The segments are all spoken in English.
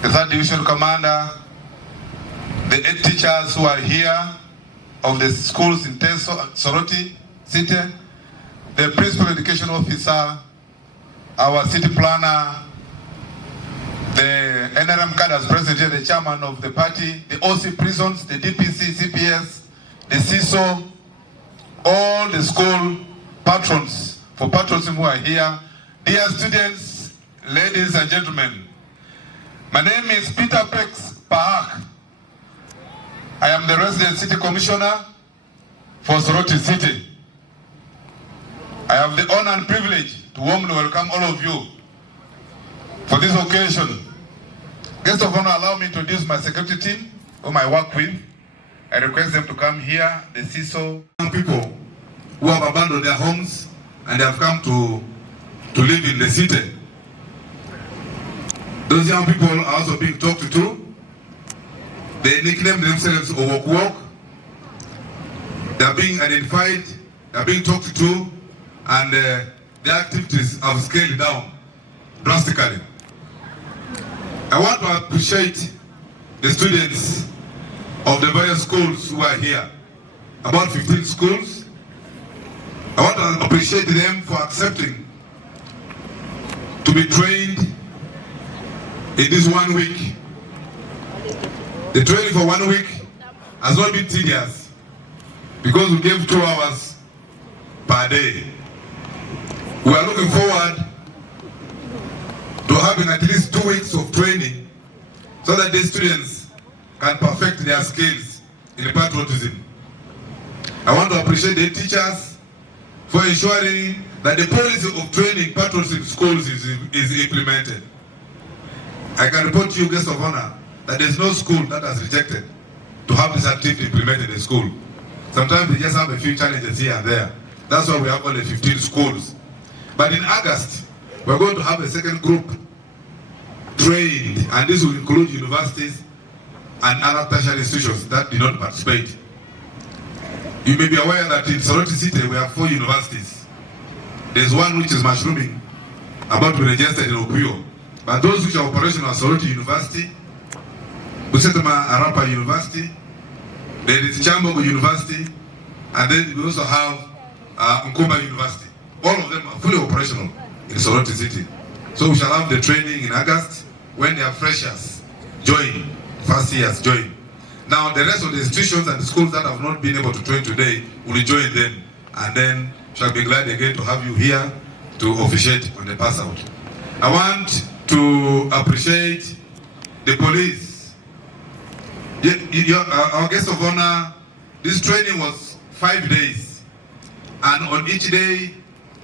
the 3rd Division Commander, the 8 teachers who are here of the schools in Teso, Soroti City, the Principal Education Officer, our City Planner, the NRM cadres present here, the Chairman of the party, the OC prisons, the DPC, CPS, the CISO, all the school patrons for patriotism who are here. Dear students, ladies and gentlemen, my name is Peter Pex Pahak. I am the resident city commissioner for Soroti City. I have the honor and privilege to warmly welcome all of you for this occasion. Guest of honor, allow me to introduce my security team whom I work with. I request them to come here, the CISO. Young people who have abandoned their homes and they have come to live in the city. Those young people are also being talked to. They nickname themselves Owok. They are being identified, they are being talked to, and their activities have scaled down drastically. I want to appreciate the students of the various schools who are here, about 15 schools. I want to appreciate them for accepting to be trained in this 1 week. The training for 1 week has not been tedious because we gave 2 hours per day. We are looking forward to having at least 2 weeks of training so that these students can perfect their skills in patriotism. I want to appreciate the teachers for ensuring that the policy of training patriotism schools is implemented. I can report to you, guest of honor, that there is no school that has rejected to have this activity implemented in school. Sometimes we just have a few challenges here and there. That's why we have only 15 schools. But in August, we're going to have a second group trained, and this will include universities and other tertiary institutions that did not participate. You may be aware that in Soroti City we have 4 universities. There's one which is mushrooming, about to be registered in Okuyo. But those which are operational are Soroti University, Busetama Arapa University, there is Chambogo University, and then we also have Nkumba University. All of them are fully operational in Soroti City. So we shall have the training in August when their freshers join, first years join. Now the rest of the institutions and the schools that have not been able to train today will join them, and then shall be glad again to have you here to officiate on the pass out. I want to appreciate the police. Our guest of honor, this training was 5 days, and on each day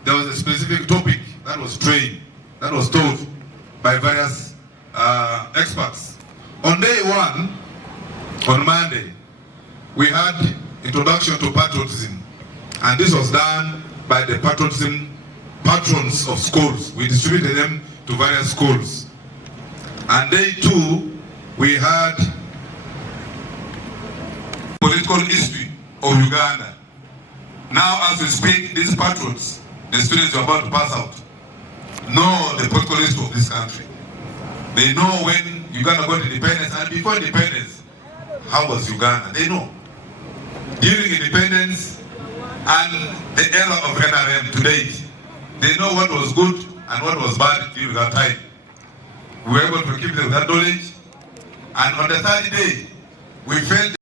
there was a specific topic that was trained, that was taught by various experts. On day 1, on Monday, we had introduction to patriotism, and this was done by the patriotism patrons of schools. We distributed them to various schools. And day 2, we had political history of Uganda. Now, as we speak, these patrons, the students who are about to pass out, know the political history of this country. They know when Uganda got independence, and before independence, how was Uganda? They know. During independence and the era of NRM to date, they know what was good and what was bad during that time. We were able to keep them that knowledge, and on the 3rd day, we felt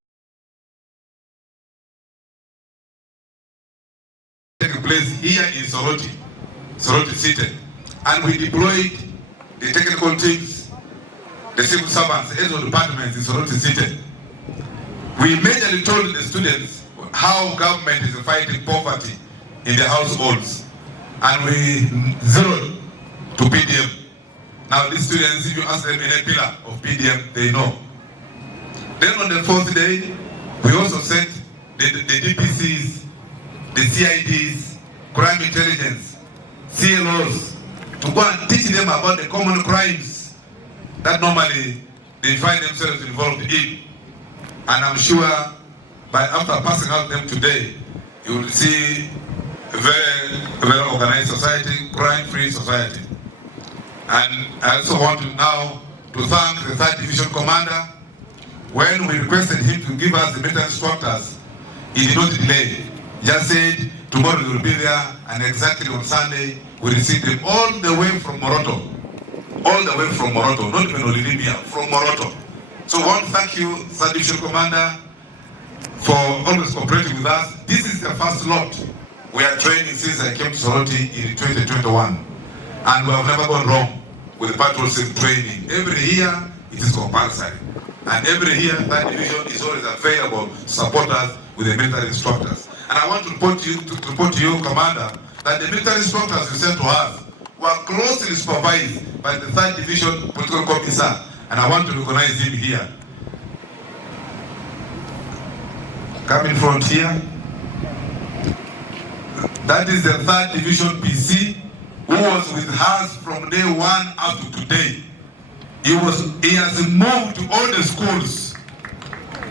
taking place here in Soroti City, and we deployed the technical teams, the civil servants, heads of departments in Soroti City. We majorly told the students how government is fighting poverty in the households, and we zeroed to PDM. Now these students, if you ask them any pillar of PDM, they know. Then on the 4th day, we also sent the DPCs, the CIDs, crime intelligence, CLOs, to go and teach them about the common crimes that normally they find themselves involved in. And I'm sure by after passing out them today, you will see a very, very organized society, crime-free society. And I also want to now to thank the 3rd Division Commander. When we requested him to give us the military instructors, he did not delay. He just said, tomorrow we will be there, and exactly on Sunday, we received them all the way from Moroto. All the way from Moroto, not even Olivia, from Moroto. So I want to thank you, 3rd Division Commander, for always cooperating with us. This is the first lot we are training since I came to Soroti in 2021. And we have never gone wrong with the patriotism training. Every year, it is compulsory. And every year, 3rd Division is always available to support us with the military instructors. And I want to report to you, Commander, that the military instructors you sent to us were closely supervised by the 3rd Division Political Commissar. And I want to recognize him here. Coming from here, that is the 3rd Division PC, who was with us from day one up to today. He has moved to all the schools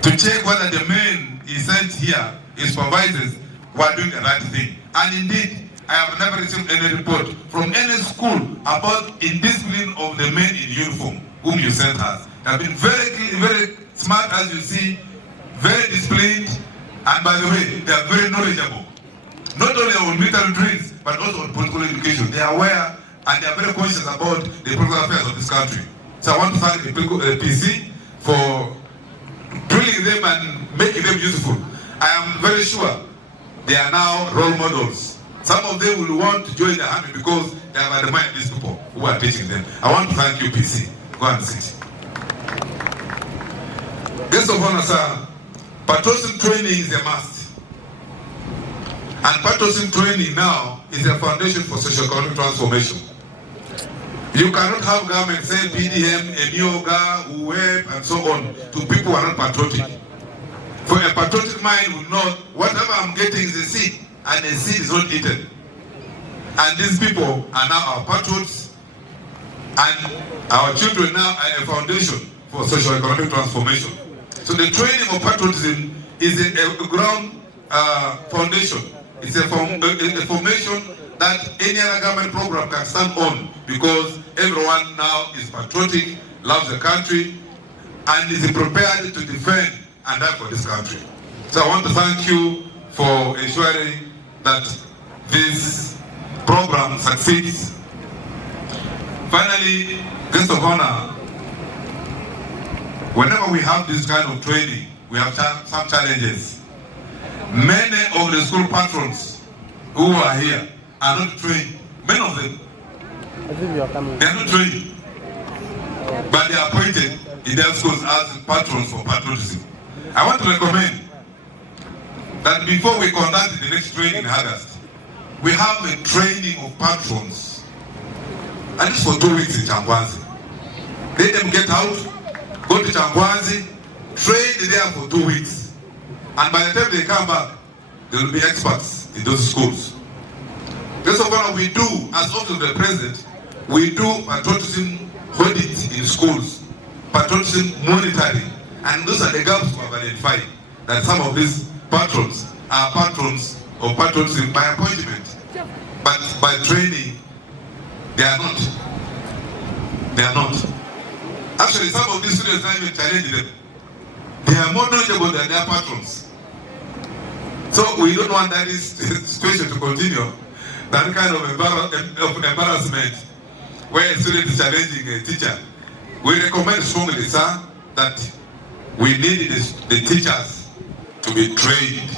to check whether the men he sent here, his supervisors, were doing the right thing. And indeed, I have never received any report from any school about indiscipline of the men in uniform whom you sent us. They have been very smart, as you see, very disciplined, and by the way, they are very knowledgeable. Not only on military drills, but also on political education. They are aware and they are very conscious about the political affairs of this country. So I want to thank the PC for drilling them and making them useful. I am very sure they are now role models. Some of them will want to join the army because they have admired these people who are teaching them. I want to thank you, PC. Go and sit. Guest of honor, sir, patriotism training is a must. And patriotism training now is a foundation for socio-economic transformation. You cannot have government say PDM, Enioga, UWEB, and so on to people who are not patriotic. For a patriotic mind will know whatever I'm getting is a seed, and a seed is not eaten. And these people are now our patriots, and our children now are a foundation for socio-economic transformation. So the training of patriotism is a ground foundation. It's a formation that any other government program can stand on, because everyone now is patriotic, loves the country, and is prepared to defend and die for this country. So I want to thank you for ensuring that this program succeeds. Finally, guest of honor, whenever we have this kind of training, we have some challenges. Many of the school patrons who are here are not trained. Many of them, they are not trained, but they are appointed in their schools as patrons for patriotism. I want to recommend that before we conduct the next training in August, we have a training of patrons, at least for 2 weeks in Changwanzi. Let them get out, go to Changwanzi, train there for 2 weeks. And by the time they come back, they will be experts in those schools. That's what we do as office of the president. We do patriotism audit in schools, patriotism monitoring, and those are the gaps we have identified. That some of these patrons are patrons of patriotism by appointment, but by training, they are not. They are not. Actually, some of these students are even challenging them. They are more knowledgeable than their patrons. So we don't want that situation to continue. That kind of embarrassment where a student is challenging a teacher. We recommend strongly, sir, that we need the teachers to be trained.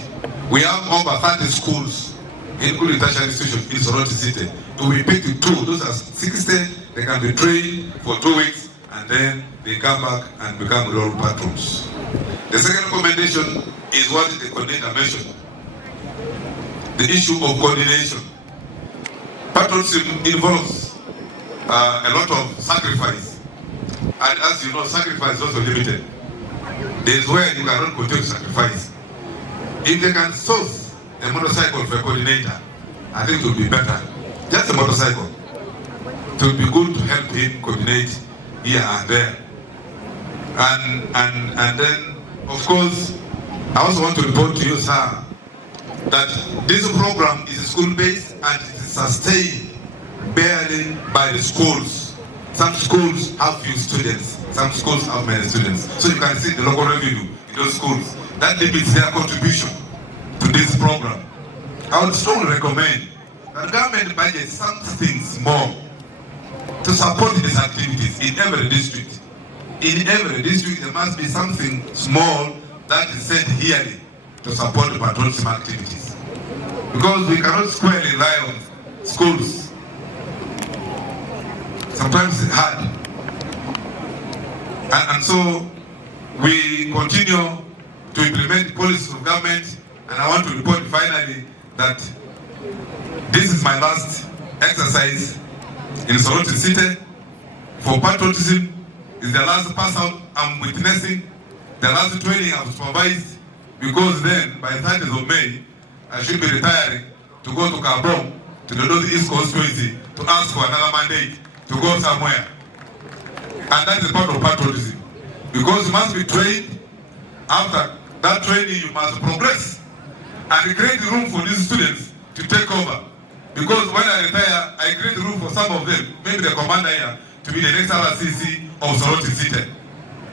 We have over 30 schools, including tertiary institutions in Soroti City. We pick 2, those are 60, they can be trained for 2 weeks, and then they come back and become role patrons. The second recommendation is what the coordinator mentioned. The issue of coordination. Patriotism involves a lot of sacrifice. And as you know, sacrifice is also limited. There is where you cannot continue to sacrifice. If they can source a motorcycle for a coordinator, I think it would be better. Just a motorcycle. It would be good to help him coordinate here and there. And then, of course, I also want to report to you, sir, that this program is school-based and it is sustained barely by the schools. Some schools have few students, some schools have many students. So you can see the local revenue in those schools. That limits their contribution to this program. I would strongly recommend that government budget something small to support these activities in every district. In every district, there must be something small that is set yearly to support the patriotism activities. Because we cannot squarely rely on schools. Sometimes it's hard. And so we continue to implement policies of government, and I want to report finally that this is my last exercise in Soroti City for patriotism. Is the last pass out I'm witnessing, the last training I've supervised, because then by 30th of May I should be retiring to go to Kabong, to the Northeast constituency, to ask for another mandate to go somewhere. And that is part of patriotism. Because you must be trained. After that training, you must progress and create room for these students to take over. Because when I retire, I create room for some of them, maybe the commander here, to be the next R.C.C of Soroti City,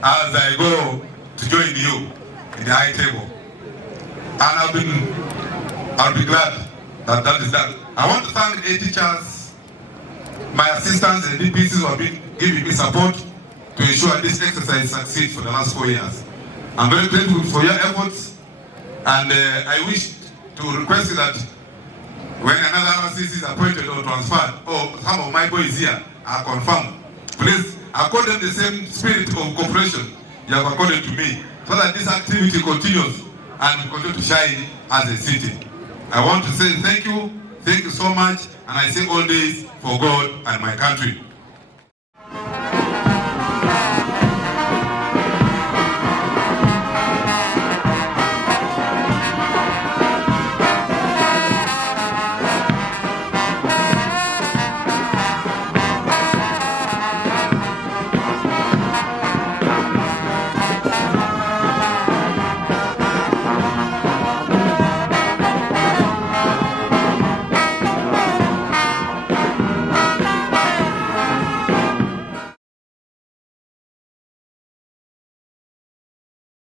as I go to join you in the high table. And I'll be glad that that is done. I want to thank the teachers, my assistants and DPCs who have been giving me support to ensure this exercise succeeds for the last 4 years. I'm very grateful for your efforts, and I wish to request that when another R.C.C is appointed or transferred, or some of my boys here are confirmed, please accord them the same spirit of cooperation you have accorded to me, so that this activity continues and continue to shine as a city. I want to say thank you so much, and I say all this for God and my country.